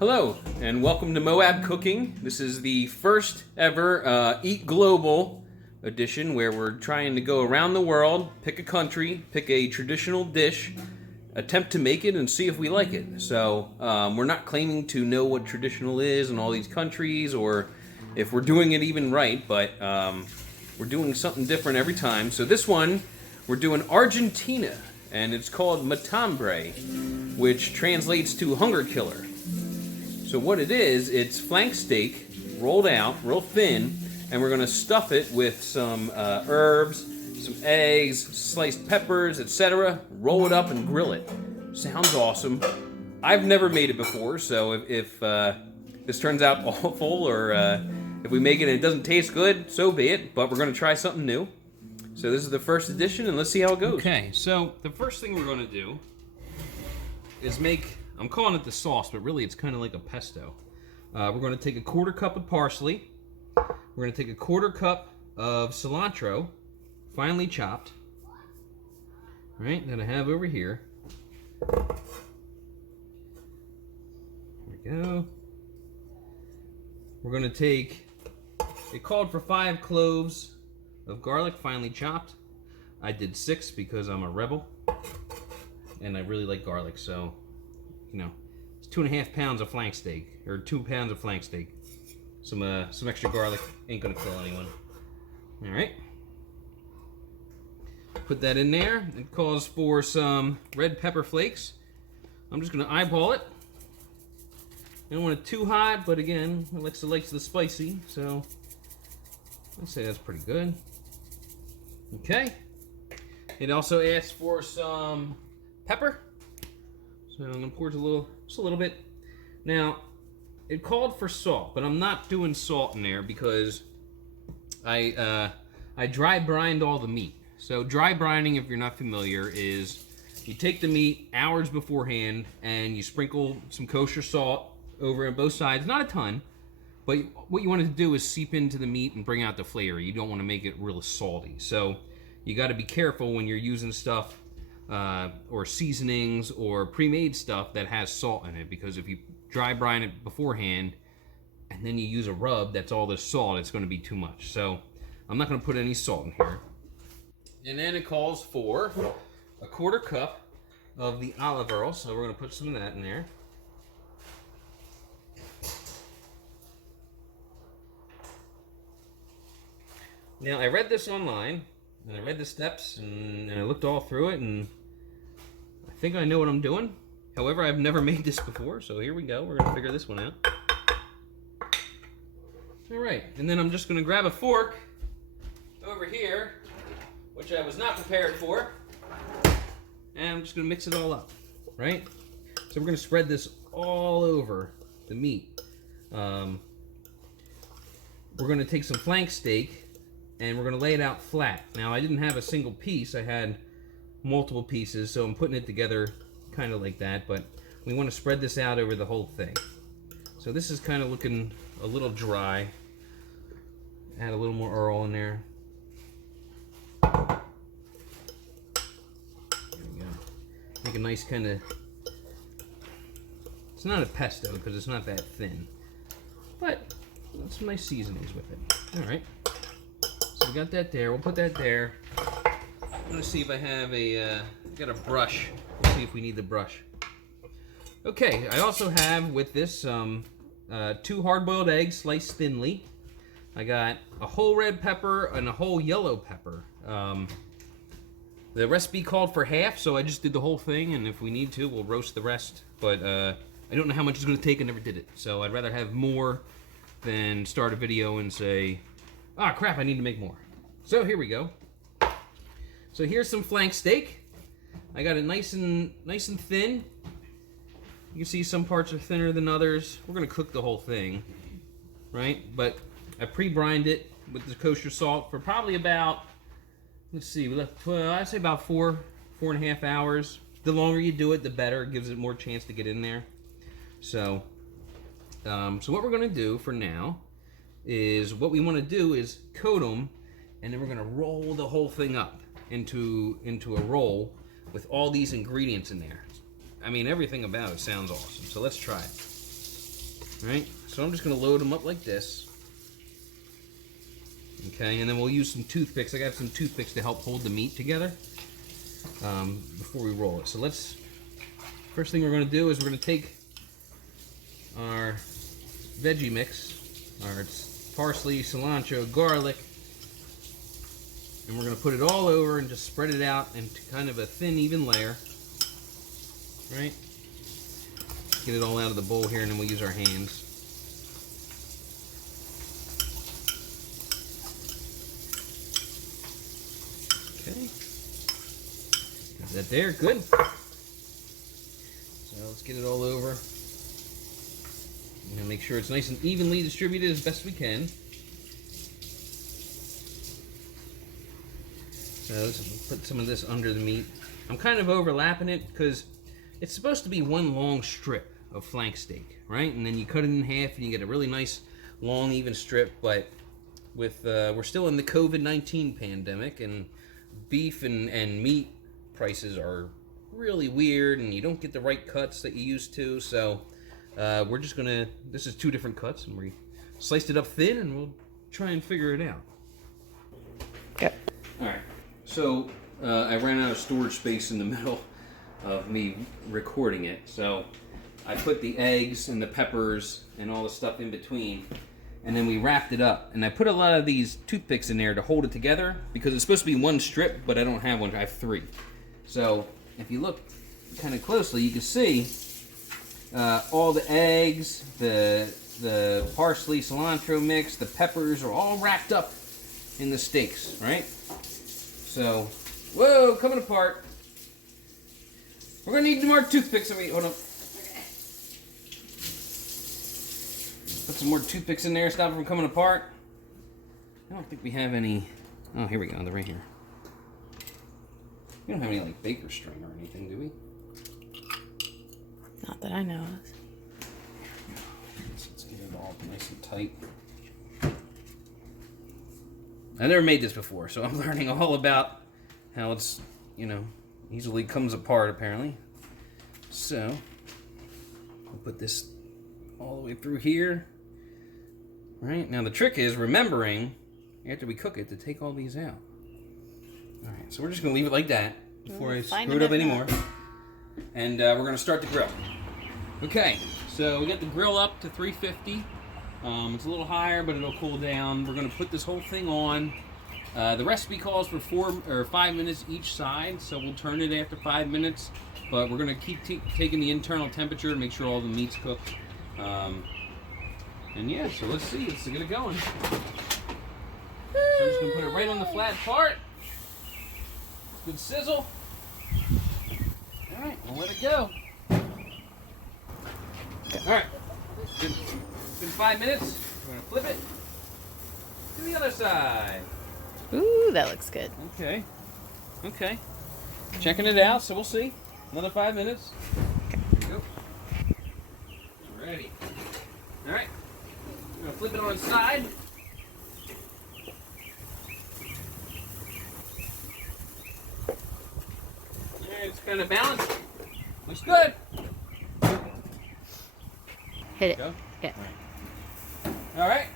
Hello, and welcome to Moab Cooking. This is the first ever Eat Global edition where we're trying to go around the world, pick a country, pick a traditional dish, attempt to make it, and see if we like it. So we're not claiming to know what traditional is in all these countries or if we're doing it even right, but we're doing something different every time. So this one, we're doing Argentina, and it's called Matambre, which translates to hunger killer. So what it is, it's flank steak rolled out real thin, and we're going to stuff it with some herbs, some eggs, sliced peppers, etc. Roll it up and grill it. Sounds awesome. I've never made it before, so if this turns out awful or if we make it and it doesn't taste good, so be it, but we're going to try something new. So this is the first edition, and let's see how it goes. Okay, so the first thing we're going to do is make... I'm calling it the sauce, but really it's kind of like a pesto. We're going to take a 1/4 cup of parsley. We're going to take a 1/4 cup of cilantro, finely chopped. All right, that I have over here. There we go. We're going to take, it called for 5 cloves of garlic, finely chopped. I did 6 because I'm a rebel, and I really like garlic, so... You know, it's 2.5 pounds of flank steak, or 2 pounds of flank steak. Some extra garlic ain't gonna kill anyone. All right. Put that in there. It calls for some red pepper flakes. I'm just gonna eyeball it. I don't want it too hot, but again, Alexa likes the spicy, so I'd say that's pretty good. Okay. It also asks for some pepper. So I'm gonna pour just a little bit. Now, it called for salt, but I'm not doing salt in there because I dry brined all the meat. So dry brining, if you're not familiar, is you take the meat hours beforehand and you sprinkle some kosher salt over on both sides. Not a ton, but what you want to do is seep into the meat and bring out the flavor. You don't want to make it real salty. So you got to be careful when you're using stuff. Or seasonings or pre-made stuff that has salt in it, because if you dry brine it beforehand and then you use a rub that's all this salt, it's going to be too much. So I'm not going to put any salt in here. And then it calls for a 1/4 cup of the olive oil, so we're going to put some of that in there. Now, I read this online, and I read the steps, and I looked all through it, and I think I know what I'm doing. However, I've never made this before, so here we go. We're gonna figure this one out. All right, and then I'm just gonna grab a fork over here, which I was not prepared for, and I'm just gonna mix it all up, right? So we're gonna spread this all over the meat. We're gonna take some flank steak, and we're gonna lay it out flat. Now, I didn't have a single piece, I had multiple pieces, so I'm putting it together kind of like that, but we want to spread this out over the whole thing. So this is kind of looking a little dry. Add a little more oil in there. There we go. Make a nice kind of, it's not a pesto because it's not that thin, but some nice seasonings with it. All right. So we got that there. We'll put that there. I'm gonna see if I have got a brush. We'll see if we need the brush. Okay, I also have with this 2 hard-boiled eggs sliced thinly. I got a whole red pepper and a whole yellow pepper. The recipe called for half, so I just did the whole thing, and if we need to, we'll roast the rest. But I don't know how much it's gonna take, I never did it. So I'd rather have more than start a video and say, ah, crap, I need to make more. So here we go. So here's some flank steak. I got it nice and thin. You can see some parts are thinner than others. We're gonna cook the whole thing, right? But I pre-brined it with the kosher salt for probably about, let's see, I'd say about 4.5 hours. The longer you do it, the better. It gives it more chance to get in there. So what we're gonna do for now is what we want to do is coat them, and then we're gonna roll the whole thing up into a roll with all these ingredients in there. I mean, everything about it sounds awesome. So let's try it. right? So I'm just gonna load them up like this. Okay, and then we'll use some toothpicks. I got some toothpicks to help hold the meat together before we roll it. So first thing we're gonna do is we're gonna take our veggie mix, our parsley, cilantro, garlic, and we're gonna put it all over and just spread it out into kind of a thin, even layer, right? Get it all out of the bowl here, and then we'll use our hands. Okay. Got that there, good. So let's get it all over. And make sure it's nice and evenly distributed as best we can. So let's put some of this under the meat. I'm kind of overlapping it because it's supposed to be one long strip of flank steak, right? And then you cut it in half and you get a really nice long even strip. But with we're still in the COVID-19 pandemic, and beef and meat prices are really weird, and you don't get the right cuts that you used to. So we're just gonna, this is 2 different cuts, and we sliced it up thin, and we'll try and figure it out. Yep. All right. So I ran out of storage space in the middle of me recording it, so I put the eggs and the peppers and all the stuff in between, and then we wrapped it up. And I put a lot of these toothpicks in there to hold it together because it's supposed to be 1 strip, but I don't have one. I have 3. So if you look kind of closely, you can see all the eggs, the parsley, cilantro mix, the peppers are all wrapped up in the steaks, right? So, whoa, coming apart. We're gonna need more toothpicks. Wait, hold on. Put some more toothpicks in there, stop it from coming apart. I don't think we have any. Oh, here we go, they're right here. We don't have any like baker string or anything, do we? Not that I know of. Let's get it all nice and tight. I never made this before, so I'm learning all about how it's, easily comes apart apparently. So, I'll put this all the way through here. Right, now the trick is remembering, after we cook it, to take all these out. Alright, so we're just going to leave it like that before I screw it up anymore. And we're going to start the grill. Okay, so we got the grill up to 350. It's a little higher, but it'll cool down. We're going to put this whole thing on. The recipe calls for 4 or 5 minutes each side, so we'll turn it after 5 minutes. But we're going to keep taking the internal temperature to make sure all the meat's cooked. And yeah, so let's see. Let's get it going. So I'm just going to put it right on the flat part. Good sizzle. All right, we'll let it go. All right. Good. In 5 minutes, we're gonna flip it to the other side. Ooh, that looks good. Okay. Okay. Checking it out, so we'll see. Another 5 minutes. Here we go. Ready. All right. We're gonna flip it on its side. There, it's kind of balanced. Looks good. Hit it. Go. Yeah. All right.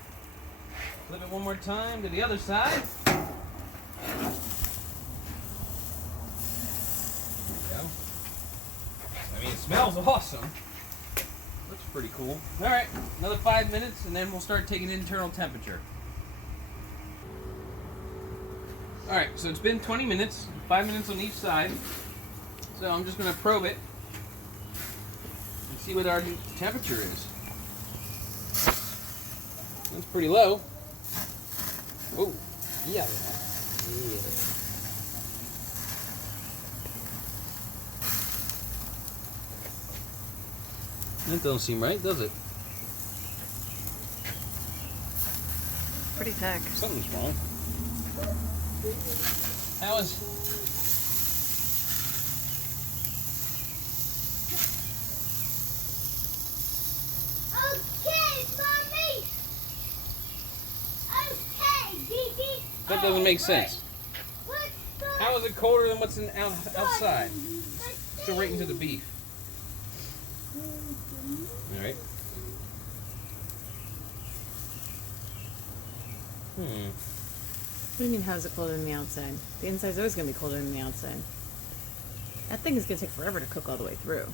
Flip it one more time to the other side. There we go. I mean, it smells awesome. Looks pretty cool. All right, another 5 minutes, and then we'll start taking internal temperature. All right, so it's been 20 minutes, 5 minutes on each side. So I'm just going to probe it and see what our temperature is. That's pretty low. Oh, yeah. That doesn't seem right, does it? Pretty thick. Something's wrong. How is... That doesn't make sense. How is it colder than what's outside? Still right into the beef. Alright. What do you mean, how's it colder than the outside? The inside's always going to be colder than the outside. That thing is going to take forever to cook all the way through.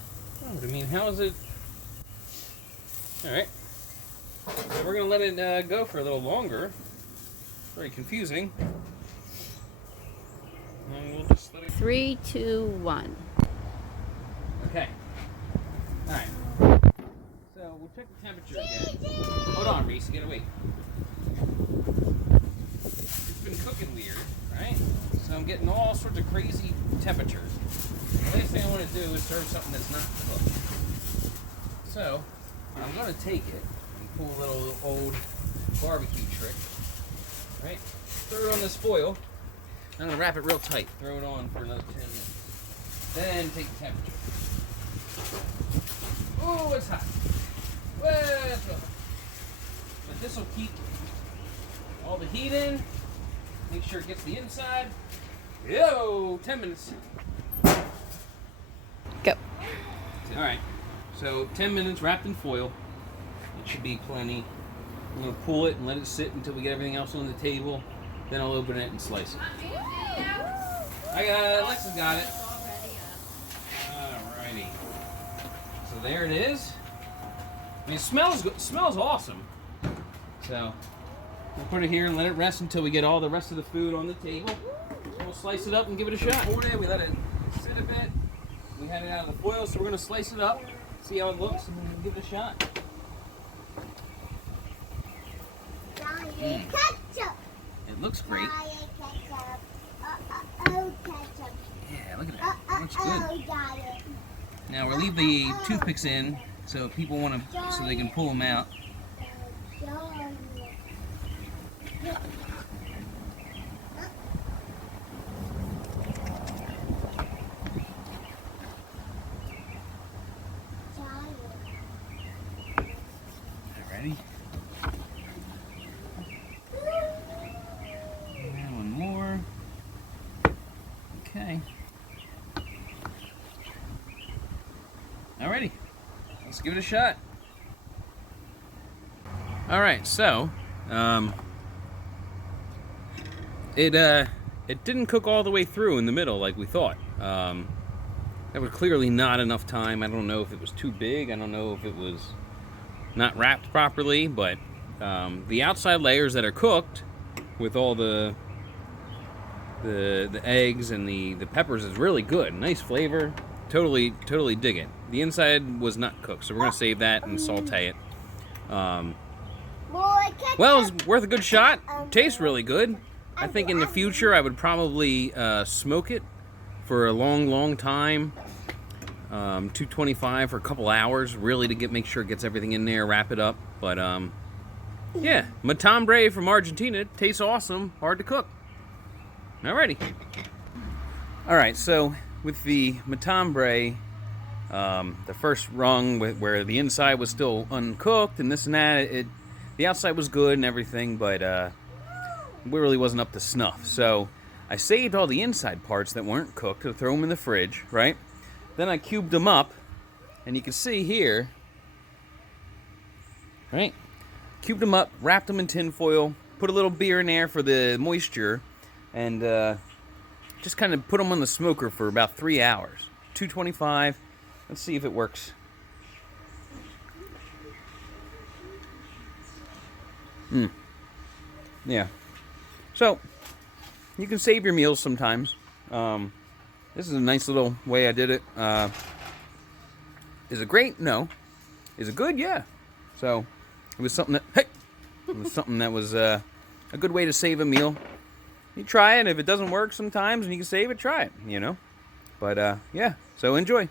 Oh, I mean, how is it? All right. So we're going to let it go for a little longer. Very confusing. And we'll just let it... 3, 2, 1. Okay. All right. So we'll check the temperature again. Hold on, Reese. You gotta wait. It's been cooking weird, right? So I'm getting all sorts of crazy temperatures. The last thing I want to do is serve something that's not cooked. So I'm gonna take it and pull a little old barbecue trick. Right? Throw it on this foil. I'm gonna wrap it real tight. Throw it on for another 10 minutes. Then take the temperature. Oh, it's hot. Well, it's hot. But this will keep all the heat in. Make sure it gets the inside. Yo, 10 minutes. Go. All right. So 10 minutes wrapped in foil. It should be plenty. I'm gonna pull it and let it sit until we get everything else on the table. Then I'll open it and slice it. I got Alexa's got it. Alrighty. So there it is. I mean, it smells good. It smells awesome. So we'll put it here and let it rest until we get all the rest of the food on the table. And we'll slice it up and give it a shot. We let it sit a bit. We had it out of the foil, so we're gonna slice it up, see how it looks, and we'll give it a shot. It looks great. Yeah, look at that. It looks good. Now we'll leave the toothpicks in so if people want to, so they can pull them out. Ready? And one more. Okay. Alrighty. Let's give it a shot. Alright, so it didn't cook all the way through in the middle like we thought. That was clearly not enough time. I don't know if it was too big. I don't know if it was not wrapped properly, but the outside layers that are cooked with all the eggs and the peppers is really good. Nice flavor. Totally dig it. The inside was not cooked, so we're gonna save that and saute it. Well, it's worth a good shot. Tastes really good. I think in the future I would probably smoke it for a long time. 225 for a couple hours, really, to make sure it gets everything in there, wrap it up. But yeah, Matambre from Argentina. Tastes awesome. Hard to cook. Alrighty. Alright, so with the Matambre, the first rung where the inside was still uncooked and this and that, the outside was good and everything, but it really wasn't up to snuff. So I saved all the inside parts that weren't cooked to throw them in the fridge, right? Then I cubed them up, and you can see here, right? Cubed them up, wrapped them in tin foil, put a little beer in there for the moisture, and just kind of put them on the smoker for about 3 hours. 225. Let's see if it works. Yeah. So, you can save your meals sometimes. This is a nice little way I did it. Is it great? No. Is it good? Yeah. So, it was something that, it was something that was a good way to save a meal. You try it. If it doesn't work sometimes and you can save it, try it, you know. But, yeah. So, enjoy.